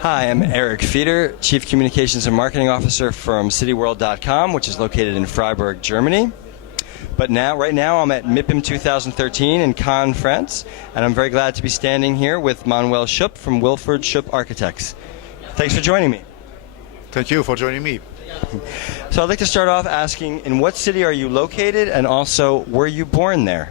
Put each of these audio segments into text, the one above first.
Hi, I'm Eric Fieder, Chief Communications and Marketing Officer from cityworld.com, which is located in Freiburg, Germany. But right now I'm at MIPIM 2013 in Cannes, France, and I'm very glad to be standing here with Manuel Schupp from Wilford Schupp Architects. Thanks for joining me. Thank you for joining me. So I'd like to start off asking, in what city are you located, and also, were you born there?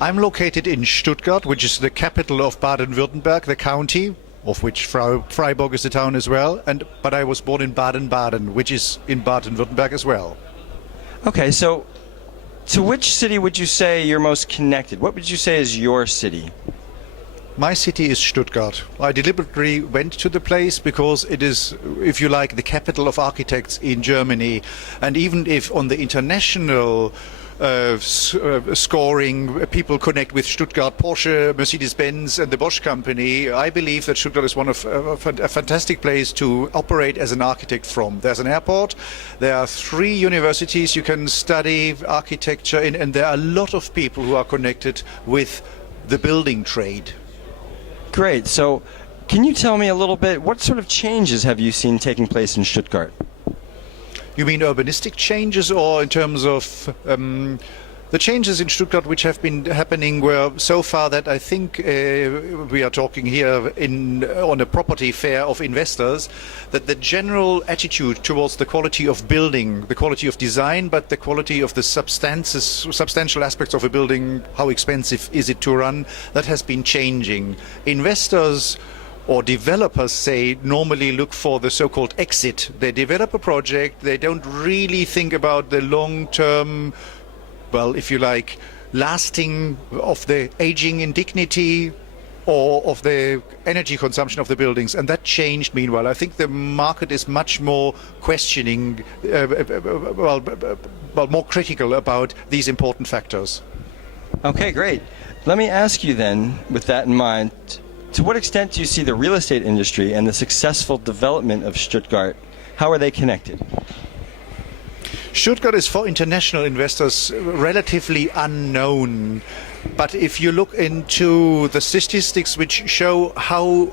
I'm located in Stuttgart, which is the capital of Baden-Württemberg, the county, of which Freiburg is the town as well. But I was born in Baden-Baden, which is in Baden-Württemberg as well. Okay, so to which city would you say you're most connected? What would you say is your city? My city is Stuttgart. I deliberately went to the place because it is, if you like, the capital of architects in Germany. And even if on the international scoring people connect with Stuttgart, Porsche, Mercedes-Benz and the Bosch company, I believe that Stuttgart is one of a fantastic place to operate as an architect from. There's an airport, there are 3 universities you can study architecture in, and there are a lot of people who are connected with the building trade. Great. So can you tell me a little bit, what sort of changes have you seen taking place in Stuttgart? You mean urbanistic changes, or in terms of the changes in Stuttgart which have been happening were so far that I think we are talking here on a property fair of investors, that the general attitude towards the quality of building, the quality of design, but the quality of the substantial aspects of a building, how expensive is it to run, that has been changing. Investors or developers, say, normally look for the so-called exit. They develop a project, they don't really think about the long-term, well, if you like, lasting of the aging in dignity or of the energy consumption of the buildings. And that changed meanwhile. I think the market is much more questioning, more critical about these important factors. Okay, great. Let me ask you then, with that in mind, to what extent do you see the real estate industry and the successful development of Stuttgart, how are they connected? Stuttgart is for international investors relatively unknown, but if you look into the statistics which show how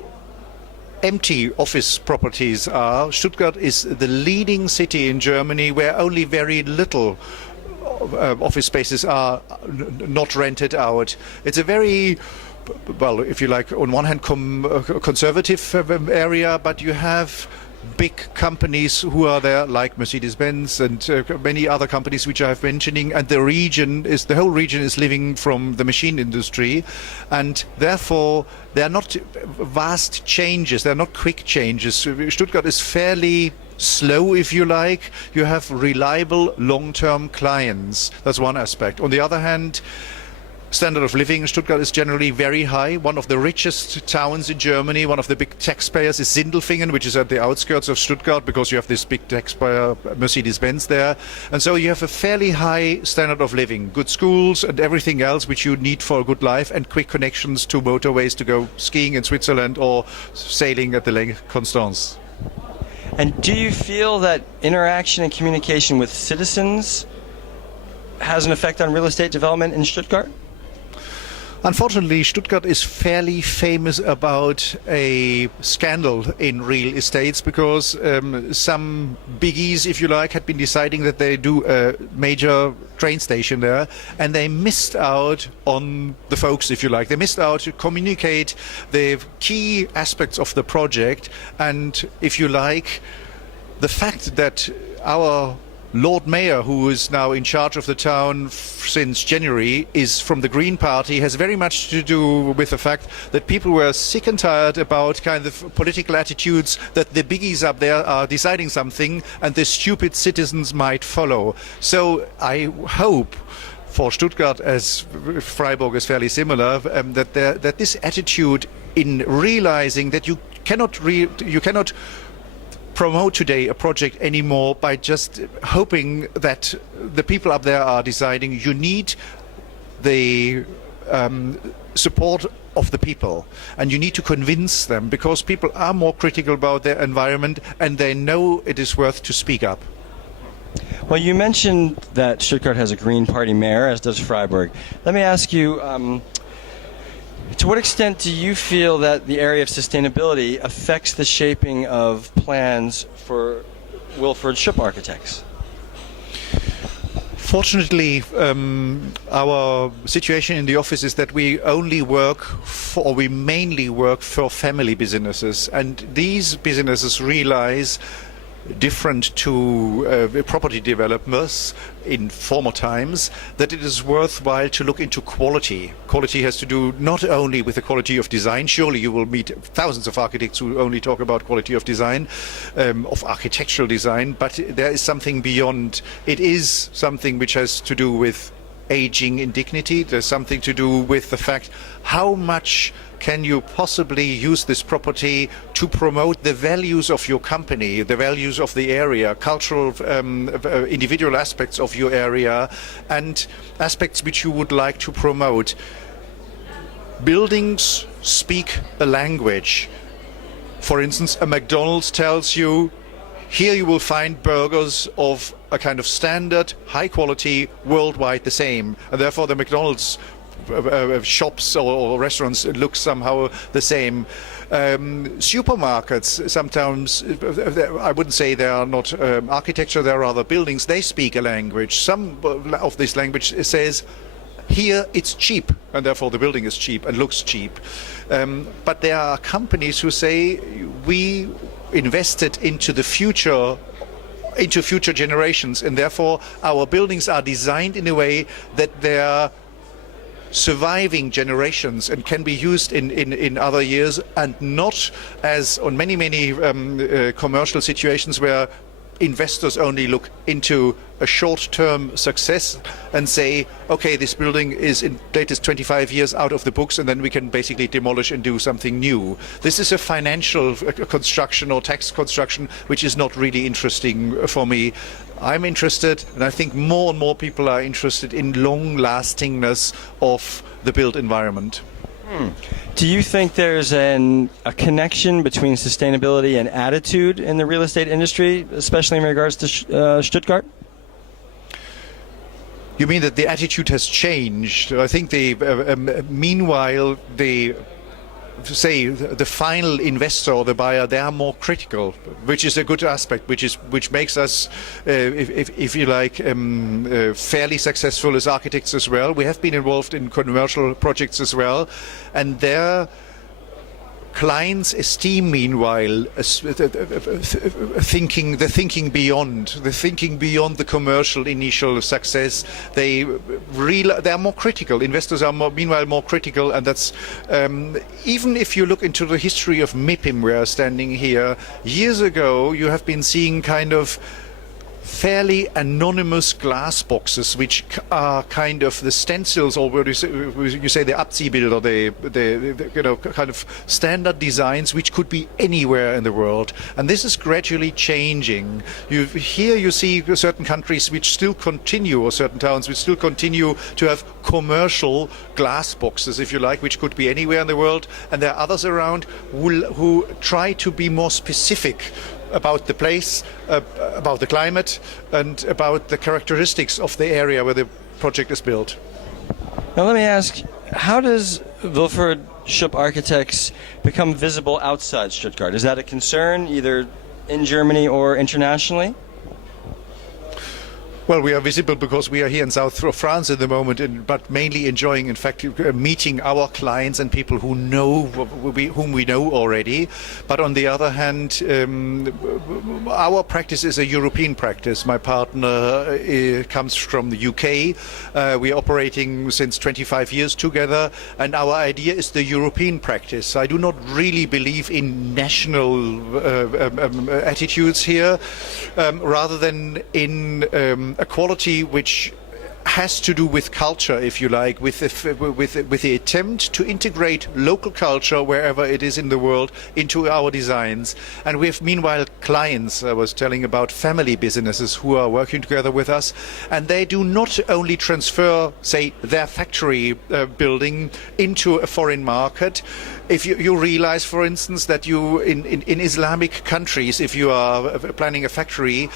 empty office properties are, Stuttgart is the leading city in Germany where only very little office spaces are not rented out. It's a very, well, if you like, on one hand conservative area, but you have big companies who are there, like Mercedes-Benz and many other companies which I have mentioning, and the whole region is living from the machine industry, and therefore they are not vast changes, they are not quick changes. Stuttgart is fairly slow, if you like. You have reliable long-term clients. That's one aspect. On the other hand, standard of living in Stuttgart is generally very high. One of the richest towns in Germany, one of the big taxpayers is Sindelfingen, which is at the outskirts of Stuttgart, because you have this big taxpayer, Mercedes-Benz, there. And so you have a fairly high standard of living, good schools and everything else which you need for a good life, and quick connections to motorways to go skiing in Switzerland or sailing at the Lake Constance. And do you feel that interaction and communication with citizens has an effect on real estate development in Stuttgart? Unfortunately, Stuttgart is fairly famous about a scandal in real estates, because some biggies, if you like, had been deciding that they do a major train station there, and they missed out on the folks, if you like. They missed out to communicate the key aspects of the project, and, if you like, the fact that our Lord Mayor, who is now in charge of the town since January, is from the Green Party, has very much to do with the fact that people were sick and tired about kind of political attitudes, that the biggies up there are deciding something and the stupid citizens might follow. So I hope for Stuttgart, as Freiburg is fairly similar, that this attitude in realizing that you cannot promote today a project anymore by just hoping that the people up there are deciding. You need the support of the people, and you need to convince them, because people are more critical about their environment and they know it is worth to speak up. Well, you mentioned that Stuttgart has a Green Party mayor, as does Freiburg. Let me ask you, To what extent do you feel that the area of sustainability affects the shaping of plans for Wilford Schupp architects? Fortunately, our situation in the office is that we only work for, or we mainly work for family businesses, and these businesses realize, different to property developers in former times, that it is worthwhile to look into quality. Quality has to do not only with the quality of design. Surely you will meet thousands of architects who only talk about quality of design, of architectural design, but there is something beyond. It is something which has to do with aging in dignity. There's something to do with the fact how much can you possibly use this property to promote the values of your company, the values of the area, cultural, individual aspects of your area, and aspects which you would like to promote. Buildings speak a language. For instance, a McDonald's tells you, here you will find burgers of a kind of standard, high quality, worldwide the same. And therefore the McDonald's shops or restaurants look somehow the same. Supermarkets, sometimes, I wouldn't say they are not architecture, they are rather buildings. They speak a language. Some of this language says, here it's cheap, and therefore the building is cheap and looks cheap. But there are companies who say, we invested into the future, into future generations, and therefore our buildings are designed in a way that they are surviving generations and can be used in other years, and not as on many commercial situations where investors only look into a short-term success and say, okay, this building is in latest 25 years out of the books, and then we can basically demolish and do something new. This is a financial construction or tax construction which is not really interesting for me. I'm interested, and I think more and more people are interested in long-lastingness of the built environment. Do you think there's a connection between sustainability and attitude in the real estate industry, especially in regards to Stuttgart? You mean that the attitude has changed? I think meanwhile, the final investor or the buyer, they are more critical, which is a good aspect, which makes us, if you like, fairly successful as architects as well. We have been involved in commercial projects as well, and their clients esteem, meanwhile, the thinking beyond the commercial initial success. They are more critical. Investors are meanwhile more critical, and that's even if you look into the history of MIPIM, we are standing here. Years ago, you have been seeing kind of fairly anonymous glass boxes, which are kind of the stencils, or what you say the Abziehbilder, the kind of standard designs which could be anywhere in the world. And this is gradually changing. Here you see certain countries which still continue, or certain towns which still continue to have commercial glass boxes, if you like, which could be anywhere in the world. And there are others around who try to be more specific about the place, about the climate, and about the characteristics of the area where the project is built. Now let me ask, how does Wilford Schupp Architects become visible outside Stuttgart? Is that a concern, either in Germany or internationally? Well, we are visible because we are here in south of France at the moment, but mainly enjoying, in fact, meeting our clients and people who know whom we know already. But on the other hand, our practice is a European practice. My partner comes from the UK. We are operating since 25 years together, and our idea is the European practice. I do not really believe in national attitudes here, rather than in a quality which has to do with culture, if you like, with the attempt to integrate local culture wherever it is in the world into our designs. And we have meanwhile clients, I was telling about family businesses who are working together with us, and they do not only transfer, say, their factory building into a foreign market. If you realize, for instance, that you in Islamic countries, if you are planning a factory,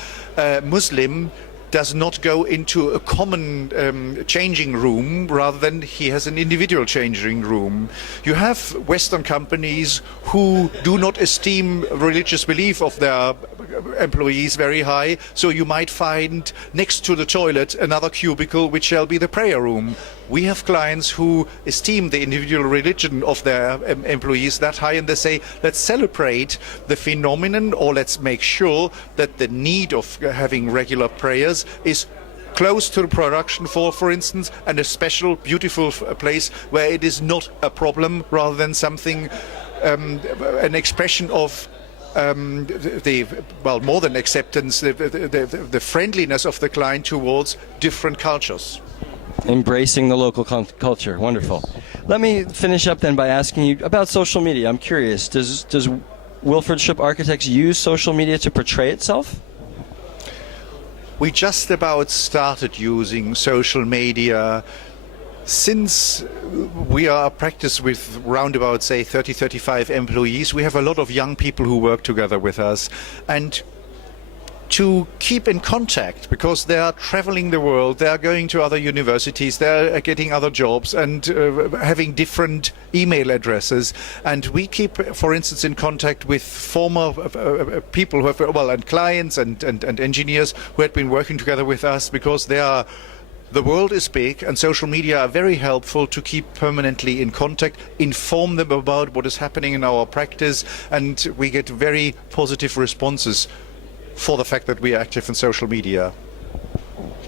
Muslim does not go into a common changing room, rather than he has an individual changing room. You have Western companies who do not esteem religious belief of their employees very high, so you might find next to the toilet another cubicle which shall be the prayer room. We have clients who esteem the individual religion of their employees that high, and they say, let's celebrate the phenomenon, or let's make sure that the need of having regular prayers is close to the production floor, for instance, and a special, beautiful place where it is not a problem, rather than something, an expression of more than acceptance, the friendliness of the client towards different cultures. Embracing the local culture. Wonderful. Let me finish up then by asking you about social media. I'm curious, does Wilford Schupp Architects use social media to portray itself? We just about started using social media. Since we are a practice with round about, say, 30-35 employees, we have a lot of young people who work together with us. And to keep in contact, because they are traveling the world, they are going to other universities, they are getting other jobs, and having different email addresses. And we keep, for instance, in contact with former people who have, and clients and engineers who had been working together with us, because they are. The world is big, and social media are very helpful to keep permanently in contact, inform them about what is happening in our practice, and we get very positive responses for the fact that we are active in social media.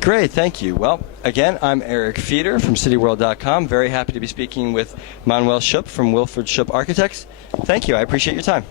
Great, thank you. Well, again, I'm Eric Feeder from cityworld.com. Very happy to be speaking with Manuel Schupp from Wilford Schupp Architects. Thank you, I appreciate your time.